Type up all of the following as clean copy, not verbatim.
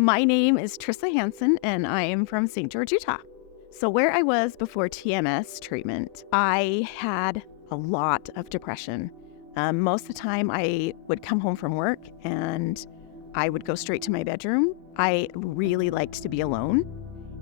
My name is Trisa H, and I am from St. George, Utah. So where I was before TMS treatment, I had a lot of depression. Most of the time I would come home from work and I would go straight to my bedroom. I really liked to be alone.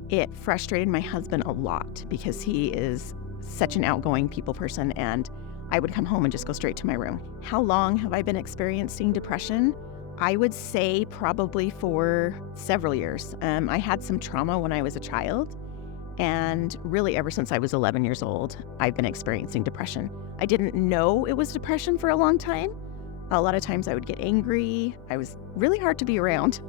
It frustrated my husband a lot because he is such an outgoing people person, and I would come home and just go straight to my room. How long have I been experiencing depression? I would say probably for several years. I had some trauma when I was a child, and really ever since I was 11 years old, I've been experiencing depression. I didn't know it was depression for a long time. A lot of times I would get angry. I was really hard to be around.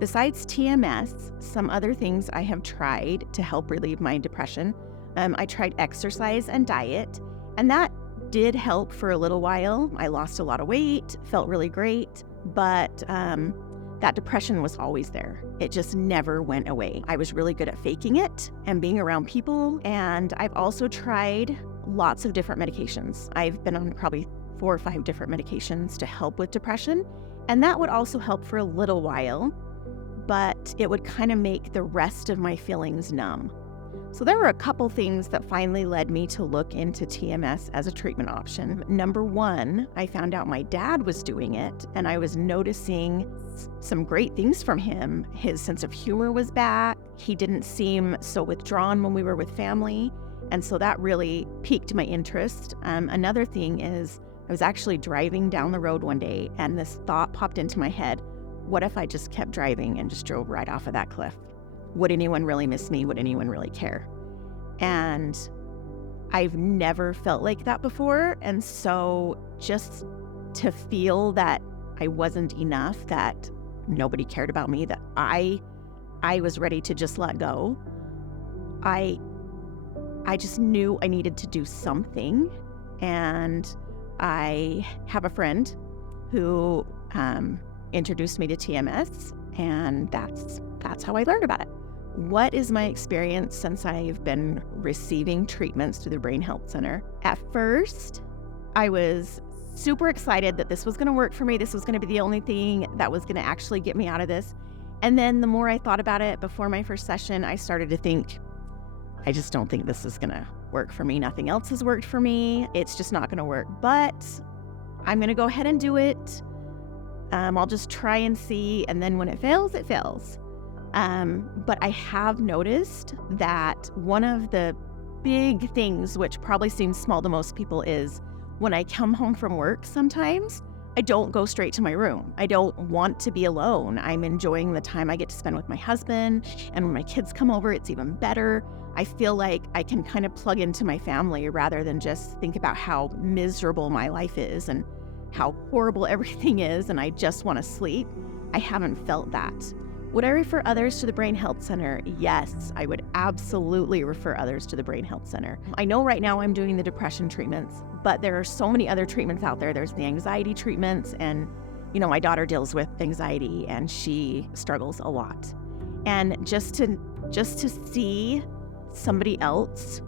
Besides TMS, some other things I have tried to help relieve my depression. I tried exercise and diet, and that did help for a little while. I lost a lot of weight, felt really great, but that depression was always there. It just never went away. I was really good at faking it and being around people, and I've also tried lots of different medications. I've been on probably 4 or 5 different medications to help with depression, and that would also help for a little while, but it would kind of make the rest of my feelings numb. So there were a couple things that finally led me to look into TMS as a treatment option. Number one, I found out my dad was doing it, and I was noticing some great things from him. His sense of humor was back. He didn't seem so withdrawn when we were with family, and so that really piqued my interest. Another thing is I was actually driving down the road one day, and this thought popped into my head: what if I just kept driving and just drove right off of that cliff? Would anyone really miss me? Would anyone really care? And I've never felt like that before. And so just to feel that I wasn't enough, that nobody cared about me, that I was ready to just let go, I just knew I needed to do something. And I have a friend who introduced me to TMS, and that's how I learned about it. What is my experience since I've been receiving treatments through the Brain Health Center? At first, I was super excited that this was going to work for me. This was going to be the only thing that was going to actually get me out of this. And then the more I thought about it before my first session, I started to think, I just don't think this is going to work for me. Nothing else has worked for me. It's just not going to work. But I'm going to go ahead and do it. I'll just try and see. And then when it fails, it fails. But I have noticed that one of the big things, which probably seems small to most people, is when I come home from work sometimes, I don't go straight to my room. I don't want to be alone. I'm enjoying the time I get to spend with my husband, and when my kids come over, it's even better. I feel like I can kind of plug into my family rather than just think about how miserable my life is and how horrible everything is, and I just want to sleep. I haven't felt that. Would I refer others to the Brain Health Center? Yes, I would absolutely refer others to the Brain Health Center. I know right now I'm doing the depression treatments, but there are so many other treatments out there. There's the anxiety treatments, and my daughter deals with anxiety and she struggles a lot. And just to see somebody else,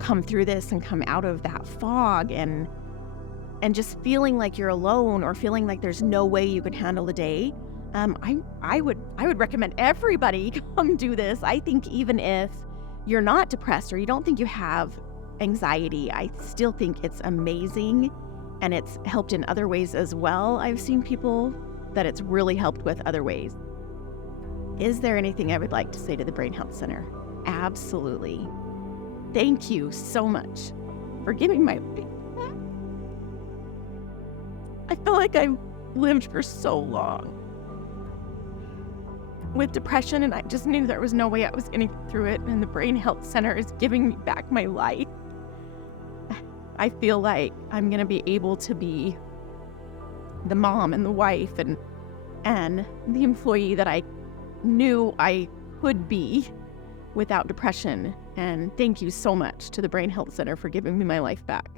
come through this and come out of that fog and just feeling like you're alone or feeling like there's no way you can handle the day, I would recommend everybody come do this. I think even if you're not depressed or you don't think you have anxiety, I still think it's amazing, and it's helped in other ways as well. I've seen people that it's really helped with other ways. Is there anything I would like to say to the Brain Health Center? Absolutely. Thank you so much for giving my life back. I feel like I've lived for so long with depression, and I just knew there was no way I was going to get through it, and the Brain Health Center is giving me back my life. I feel like I'm going to be able to be the mom and the wife and the employee that I knew I could be without depression. And thank you so much to the Brain Health Center for giving me my life back.